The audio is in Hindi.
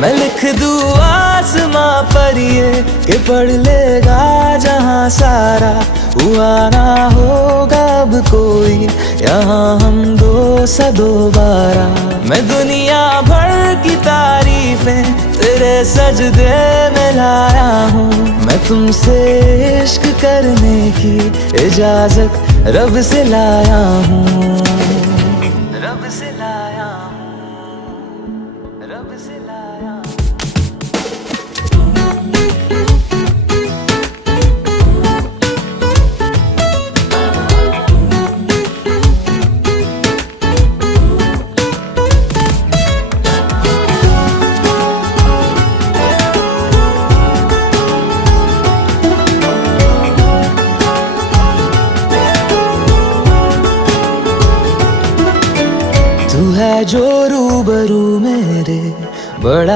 मैं लिख दूँ आसमां पर ये कि पढ़ लेगा जहां सारा, हुआ ना होगा अब कोई यहाँ हम दो सा दोबारा। मैं दुनिया भर की तारीफें तेरे सजदे में लाया हूँ, मैं तुमसे इश्क करने की इजाजत रब से लाया हूँ, रब से लाया हूँ, रब से लाया हूँ। तू है जो रूबरू मेरे बड़ा